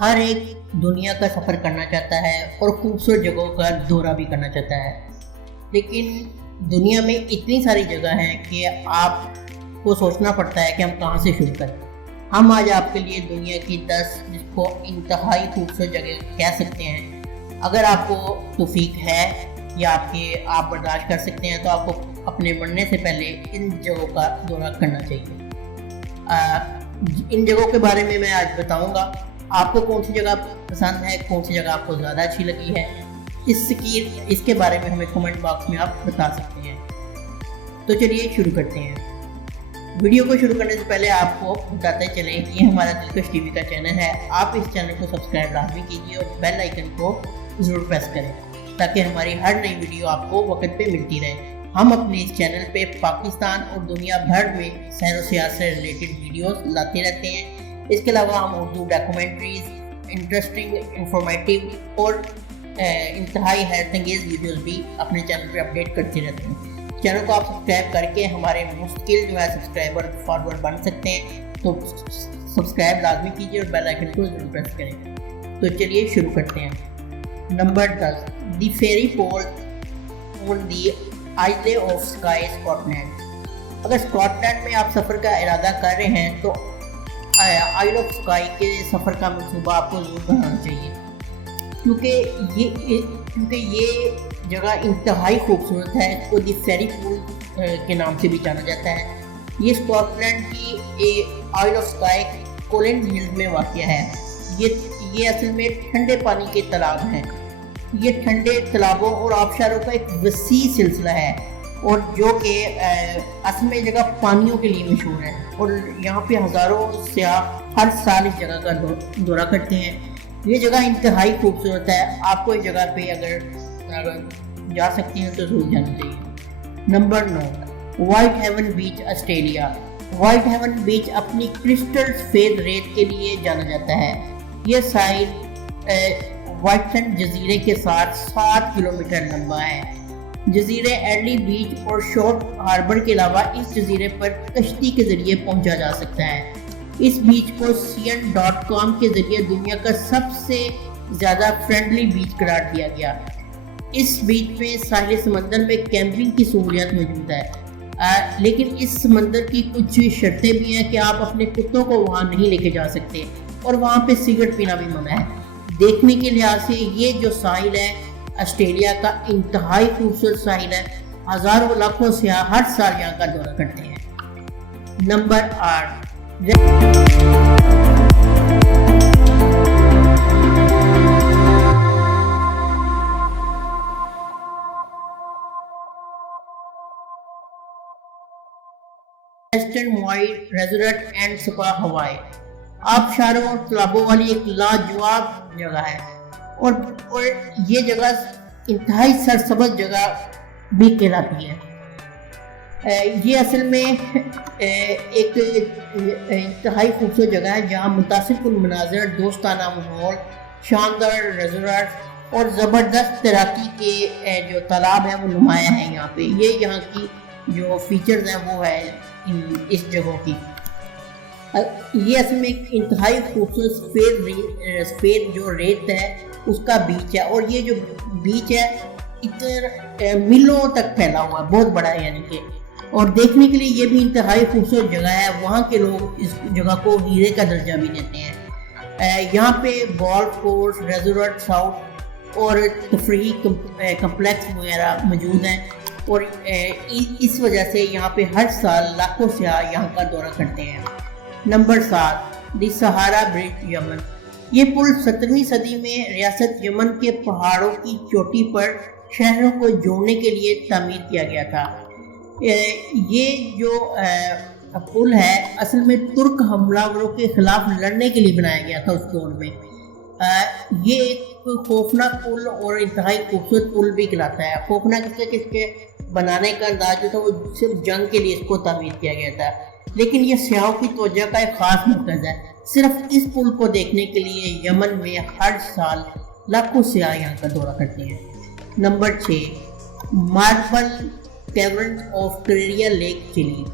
ہر ایک دنیا کا سفر کرنا چاہتا ہے اور خوبصورت جگہوں کا دورہ بھی کرنا چاہتا ہے، لیکن دنیا میں اتنی ساری جگہ ہیں کہ آپ کو سوچنا پڑتا ہے کہ ہم کہاں سے شروع کریں۔ ہم آج آپ کے لیے دنیا کی 10 جس کو انتہائی خوبصورت جگہ کہہ سکتے ہیں، اگر آپ کو توفیق ہے یا آپ برداشت کر سکتے ہیں تو آپ کو اپنے مرنے سے پہلے ان جگہوں کا دورہ کرنا چاہیے۔ ان جگہوں کے بارے میں آج بتاؤں گا۔ آپ کو کون سی جگہ پسند ہے، کون سی جگہ آپ کو زیادہ اچھی لگی ہے، اس کے بارے میں ہمیں کمنٹ باکس میں آپ بتا سکتے ہیں۔ تو چلیے شروع کرتے ہیں۔ ویڈیو کو شروع کرنے سے پہلے آپ کو بتاتے چلیں کہ یہ ہمارا دلکش ٹی وی کا چینل ہے۔ آپ اس چینل کو سبسکرائب لازمی کیجیے اور بیل آئیکن کو ضرور پریس کریں تاکہ ہماری ہر نئی ویڈیو آپ کو وقت پہ ملتی رہے۔ ہم اپنے اس چینل پہ پاکستان اور دنیا بھر میں سیر و سیاحت سے ریلیٹڈ ویڈیوز لاتے رہتے ہیں۔ اس کے علاوہ ہم اردو ڈاکومنٹریز، انٹرسٹنگ، انفارمیٹیو اور انتہائی حیرت انگیز ویڈیوز بھی اپنے چینل پہ اپڈیٹ کرتے رہتے ہیں۔ چینل کو آپ سبسکرائب کر کے ہمارے مستقل سبسکرائبر فارورڈ بن سکتے ہیں، تو سبسکرائب لازمی کیجیے اور بیل آئیکن کو ضرور پریس کریں۔ تو چلیے شروع کرتے ہیں۔ Number 10، the ferry port on the isle of Skye, Scotland. اگر اسکاٹ لینڈ میں آپ سفر کا ارادہ کر رہے ہیں تو آئل آف اسکائی کے سفر کا منصوبہ آپ کو ضرور بنانا چاہیے، کیونکہ یہ جگہ انتہائی خوبصورت ہے۔ اس کو دی فیری پول کے نام سے بھی جانا جاتا ہے۔ یہ اسکاٹ لینڈ کی آئل آف اسکائی کولینڈ ہلز میں واقع ہے۔ یہ اصل میں ٹھنڈے پانی کے تالاب ہیں۔ یہ ٹھنڈے تالابوں اور آبشاروں کا ایک وسیع سلسلہ ہے، اور جو کہ اصل میں جگہ پانیوں کے لیے مشہور ہے، اور یہاں پہ ہزاروں سیاح ہر سال اس جگہ کا دورہ کرتے ہیں۔ یہ جگہ انتہائی خوبصورت ہے۔ آپ کو اس جگہ پہ اگر جا سکتے ہیں تو ضرور جانا چاہیے۔ نمبر 9، وائٹ ہیون بیچ، آسٹریلیا۔ وائٹ ہیون بیچ اپنی کرسٹل سفید ریت کے لیے جانا جاتا ہے۔ یہ ساحل وائٹ سینڈ جزیرے کے ساتھ 7 کلومیٹر لمبا ہے۔ جزیرے ایڈلی بیچ اور شارٹ ہاربر کے علاوہ اس جزیرے پر کشتی کے ذریعے پہنچا جا سکتا ہے۔ اس بیچ کو cn.com کے ذریعے دنیا کا سب سے زیادہ فرینڈلی بیچ قرار دیا گیا۔ اس بیچ میں ساحل سمندر میں کیمپنگ کی سہولیات موجود ہے، لیکن اس سمندر کی کچھ شرطیں بھی ہیں کہ آپ اپنے کتوں کو وہاں نہیں لے کے جا سکتے، اور وہاں پہ سگریٹ پینا بھی منع ہے۔ دیکھنے کے لحاظ سے یہ جو ساحل ہے آسٹریلیا کا انتہائی خوبصورت ساحل ہے۔ ہزاروں لاکھوں سیاح ہر سال یہاں کا دورہ کرتے ہیں۔ نمبر 8، ویسٹرن موائے ریزورٹ اینڈ سپا، ہوائی۔ آبشاروں اور تالابوں والی ایک لاجواب جگہ ہے، اور یہ جگہ انتہائی سرسبز جگہ بھی کہلاتی ہے۔ یہ اصل میں ایک انتہائی خوبصورت جگہ ہے جہاں متاثر کن مناظر، دوستانہ ماحول، شاندار ریزورٹ اور زبردست تیراکی کے جو تالاب ہیں وہ نمایاں ہیں یہاں پہ۔ یہاں کی جو فیچرز ہیں وہ ہے اس جگہوں کی۔ یہ اصل میں ایک انتہائی خوبصورت سفید جو ریت ہے اس کا بیچ ہے، اور یہ جو بیچ ہے اتنے میلوں تک پھیلا ہوا ہے، بہت بڑا ہے یعنی کہ، اور دیکھنے کے لیے یہ بھی انتہائی خوبصورت جگہ ہے۔ وہاں کے لوگ اس جگہ کو ہیرے کا درجہ بھی دیتے ہیں۔ یہاں پہ گولف کورس، ریزورٹ ساؤتھ اور تفریحی کمپلیکس وغیرہ موجود ہیں، اور اس وجہ سے یہاں پہ ہر سال لاکھوں سیاح یہاں کا دورہ کرتے ہیں۔ نمبر 7، دی سہارا برج، یمن۔ یہ پل 17ویں صدی میں ریاست یمن کے پہاڑوں کی چوٹی پر شہروں کو جوڑنے کے لیے تعمیر کیا گیا تھا۔ یہ جو پل ہے اصل میں ترک حملہ آوروں کے خلاف لڑنے کے لیے بنایا گیا تھا اس دور میں۔ یہ ایک خوفناک پل اور انتہائی خوبصورت پل بھی کہلاتا ہے۔ خوفناک اس کے بنانے کا انداز جو تھا وہ صرف جنگ کے لیے اس کو تعمیر کیا گیا تھا، لیکن یہ سیاحوں کی توجہ کا ایک خاص مرکز ہے۔ صرف اس پل کو دیکھنے کے لیے یمن میں ہر سال لاکھوں سیاح یہاں کا دورہ کرتے ہیں۔ نمبر 6، ماربل کیورنز آف کریریا لیک، چلی۔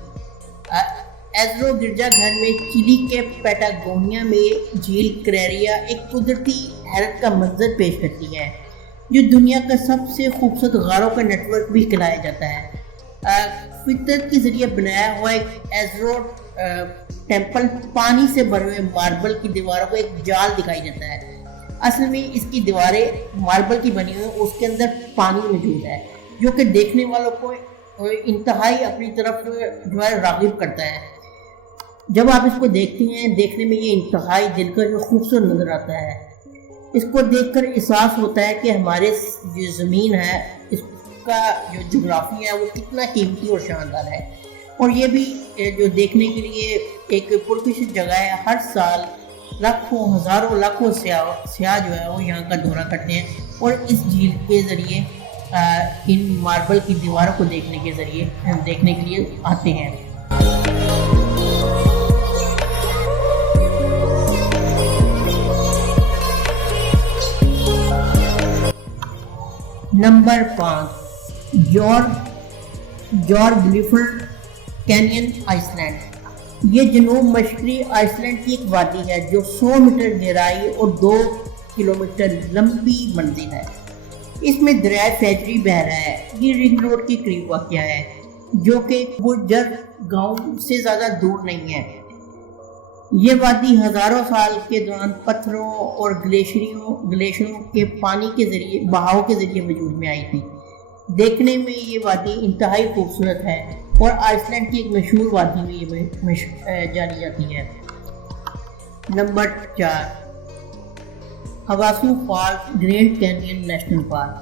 ایزرو گرجا گھر میں چلی کے پیٹاگونیا میں جھیل کریریا ایک قدرتی حیرت کا منظر پیش کرتی ہے جو دنیا کا سب سے خوبصورت غاروں کا نیٹ ورک بھی کہلایا جاتا ہے۔ فطرت کے ذریعے بنایا ہوا ایک ایزرو ٹیمپل پانی سے بھرے ہوئے ماربل کی دیواروں کو ایک جال دکھائی دیتا ہے۔ اصل میں اس کی دیواریں ماربل کی بنی ہوئی ہیں، اس کے اندر پانی موجود ہے جو کہ دیکھنے والوں کو انتہائی اپنی طرف جو ہے راغب کرتا ہے۔ جب آپ اس کو دیکھتے ہیں دیکھنے میں یہ انتہائی دلکش اور خوبصورت نظر آتا ہے۔ اس کو دیکھ کر احساس ہوتا ہے کہ ہمارے جو زمین ہے اس کا جو جغرافی ہے وہ کتنا قیمتی اور شاندار ہے، اور یہ بھی جو دیکھنے کے لیے ایک پرکشش جگہ ہے۔ ہر سال لاکھوں ہزاروں لاکھوں سیاح جو ہے وہ یہاں کا دورہ کرتے ہیں اور اس جھیل کے ذریعے ان ماربل کی دیواروں کو دیکھنے کے لیے آتے ہیں۔ نمبر 5 جارج گلیفرڈ کینین آئس لینڈ۔ یہ جنوب مشرقی آئس لینڈ کی ایک وادی ہے جو 100 میٹر گہرائی اور 2 کلومیٹر لمبی منزل ہے۔ اس میں دریائے فیجری بہہ رہا ہے۔ یہ رنگ روڈ کے قریب واقع ہے جو کہ گجر گاؤں سے زیادہ دور نہیں ہے۔ یہ وادی ہزاروں سال کے دوران پتھروں اور گلیشیروں کے پانی کے ذریعے بہاؤ کے ذریعے وجود میں آئی تھی۔ دیکھنے میں یہ وادی انتہائی خوبصورت ہے اور آئس لینڈ کی ایک مشہور وادی میں جانی جاتی ہے۔ Number 4 Havasu falls Grand Canyon National Park.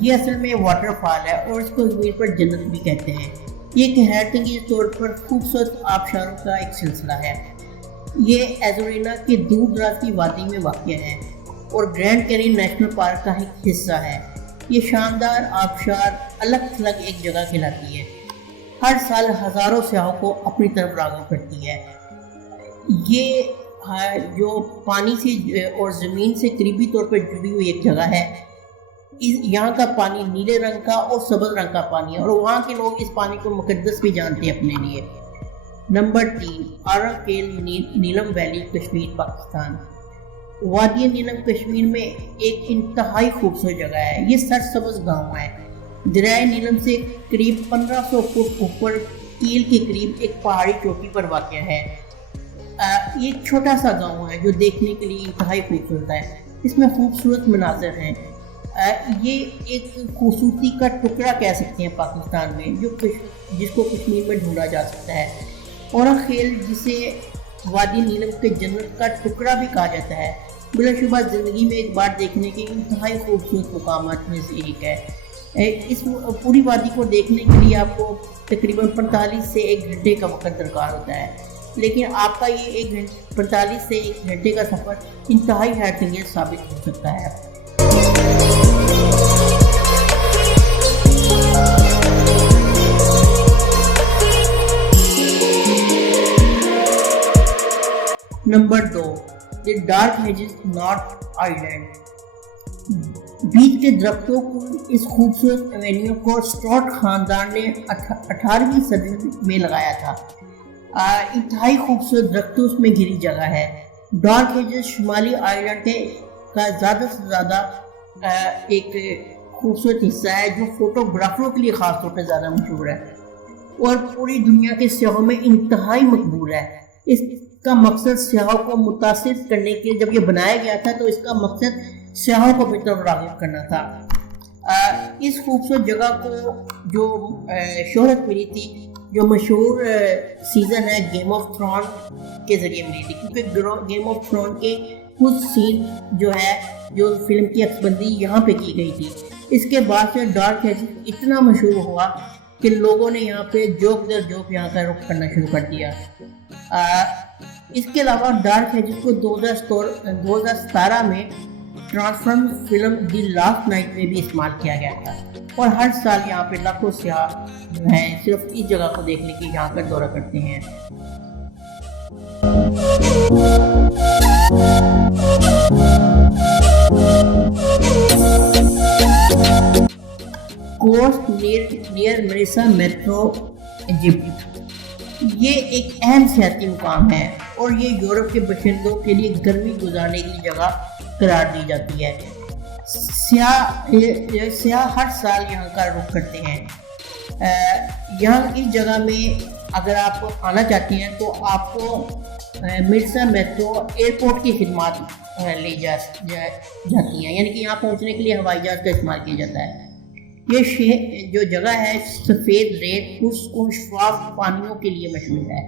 یہ اصل میں واٹر فال ہے اور اس کو زمین پر جنت بھی کہتے ہیں۔ یہ ایک حیرت انگیز طور پر خوبصورت آبشاروں کا ایک سلسلہ ہے۔ یہ ایزورینا کے دور دراز کی وادی میں واقع ہے اور گرینڈ کینین نیشنل پارک کا ایک حصہ ہے۔ یہ شاندار آبشار الگ تھلگ ایک جگہ کہلاتی ہے۔ ہر سال ہزاروں سیاحوں کو اپنی طرف راغب کرتی ہے۔ یہ جو پانی سے اور زمین سے قریبی طور پر جڑی ہوئی ایک جگہ ہے۔ یہاں کا پانی نیلے رنگ کا اور سبز رنگ کا پانی ہے اور وہاں کے لوگ اس پانی کو مقدس بھی جانتے ہیں اپنے لیے۔ نمبر 3 آراکیل نیلم ویلی کشمیر پاکستان۔ وادی نیلم کشمیر میں ایک انتہائی خوبصورت جگہ ہے۔ یہ سرسبز گاؤں ہے۔ دریائے نیلم سے قریب 1500 فٹ اوپر کیل کے قریب ایک پہاڑی چوٹی پر واقع ہے۔ یہ ایک چھوٹا سا گاؤں ہے جو دیکھنے کے لیے انتہائی خوبصورت ہے۔ اس میں خوبصورت مناظر ہیں۔ یہ ایک خوبصورتی کا ٹکڑا کہہ سکتے ہیں پاکستان میں جس کو کشمیر میں ڈھونڈا جا سکتا ہے۔ اوراخیل جسے وادی نیلم کے جنت کا ٹکڑا بھی کہا جاتا ہے، بلا شبہ زندگی میں ایک بار دیکھنے کے انتہائی خوبصورت مقامات میں سے ایک ہے۔ اس پوری وادی کو دیکھنے کے لیے آپ کو تقریباً 45 سے 1 گھنٹے کا وقت درکار ہوتا ہے، لیکن آپ کا یہ 45 سے 1 گھنٹے کا سفر انتہائی حیرت انگیز ثابت ہو سکتا ہے۔ Number 2 the Dark Hedges North Island. بیچ کے درختوں کو اس خوبصورت ایونیو کو اسٹروٹ خاندان نے 18ویں صدی میں لگایا تھا۔ انتہائی خوبصورت درختوں اس میں گھری جگہ ہے۔ ڈارک ہیجز شمالی آئی لینڈ کا زیادہ سے زیادہ ایک خوبصورت حصہ ہے جو فوٹوگرافروں کے لیے خاص طور پہ زیادہ مشہور ہے اور پوری دنیا کے سیاحوں میں انتہائی مقبول ہے۔ اس کا مقصد سیاحوں کو متاثر کرنے کے جب یہ بنایا گیا تھا تو اس کا مقصد سیاحوں کو اپنی طرف راغب کرنا تھا۔ اس خوبصورت جگہ کو جو شہرت ملی تھی، جو مشہور سیزن ہے گیم آف تھرون کے ذریعے ملی تھی، کیونکہ گیم آف تھرون کے کچھ سین جو فلم کی عکس بندی یہاں پہ کی گئی تھی۔ اس کے بعد سے ڈارک ہیجز اتنا مشہور ہوا کہ لوگوں نے یہاں پہ جوک در جوک یہاں کا رخ کرنا شروع کر دیا۔ اس کے علاوہ ڈارک ہیجز کو 2017 میں transform film the last night میں بھی استعمال کیا گیا تھا اور ہر سال یہاں پہ لاکھوں سیاح جو ہیں صرف اس جگہ کو دیکھنے کے یہاں کا دورہ کرتے ہیں۔ کورس نیئر مریسا میٹرو ایجپٹ۔ یہ ایک اہم سیاحتی مقام ہے اور یہ یورپ کے باشندوں کے لیے گرمی گزارنے کی جگہ قرار دی جاتی ہے۔ سیاح ہر سال یہاں کا رخ کرتے ہیں۔ یہاں کی جگہ میں اگر آپ آنا چاہتے ہیں تو آپ کو مرسا میٹرو ایئرپورٹ کی خدمات لی جاتی ہیں، یعنی کہ یہاں پہنچنے کے لیے ہوائی جہاز کا استعمال کیا جاتا ہے۔ یہ جو جگہ ہے سفید ریت خشک و شفاف پانیوں کے لیے مشہور ہے۔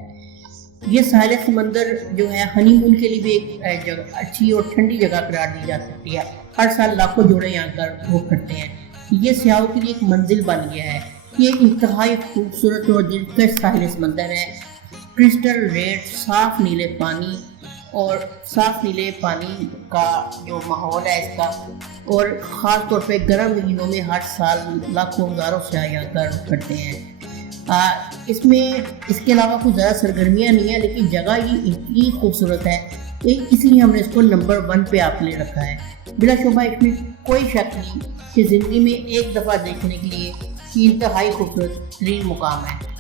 یہ ساحل سمندر جو ہے ہنی مون کے لیے بھی ایک جگہ اچھی اور ٹھنڈی جگہ قرار دی جا سکتی ہے۔ ہر سال لاکھوں جوڑے یہاں کا رخ کرتے ہیں۔ یہ سیاحوں کے لیے ایک منزل بن گیا ہے۔ یہ ایک انتہائی خوبصورت اور دلکش ساحل سمندر ہے۔ کرسٹل ریڈ صاف نیلے پانی کا جو ماحول ہے اس کا، اور خاص طور پہ گرم مہینوں میں ہر سال لاکھوں ہزاروں سیاح یہاں کا رخ کرتے ہیں۔ اس کے علاوہ کچھ زیادہ سرگرمیاں نہیں ہیں، لیکن جگہ یہ اتنی خوبصورت ہے اسی لیے ہم نے اس کو نمبر 1 پہ آپ لے رکھا ہے۔ بلا شبہ اس میں کوئی شک نہیں کہ زندگی میں ایک دفعہ دیکھنے کے لیے یہ انتہائی خوبصورت ترین مقام ہے۔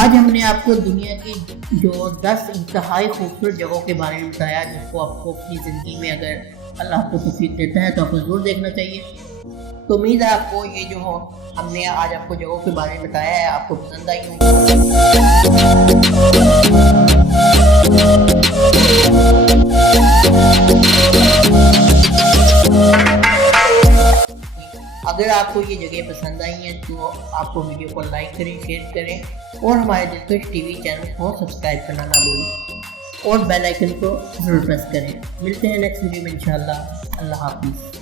آج ہم نے آپ کو دنیا کی جو 10 انتہائی خوبصورت جگہوں کے بارے میں بتایا، جس کو آپ کو اپنی زندگی میں اگر اللہ آپ کو توفیق دیتا ہے تو آپ کو ضرور دیکھنا چاہیے۔ تو امید ہے آپ کو یہ جو ہم نے آج آپ کو جگہوں کے بارے میں بتایا ہے آپ کو پسند آئی ہوگی۔ اگر آپ کو یہ جگہ پسند آئی ہیں تو آپ کو ویڈیو کو لائک کریں، شیئر کریں اور ہمارے دلکش ٹی وی چینل کو سبسکرائب کرنا نہ بھولیں اور بیل آئیکن کو ضرور پریس کریں۔ ملتے ہیں نیکسٹ ویڈیو میں انشاءاللہ۔ اللہ حافظ۔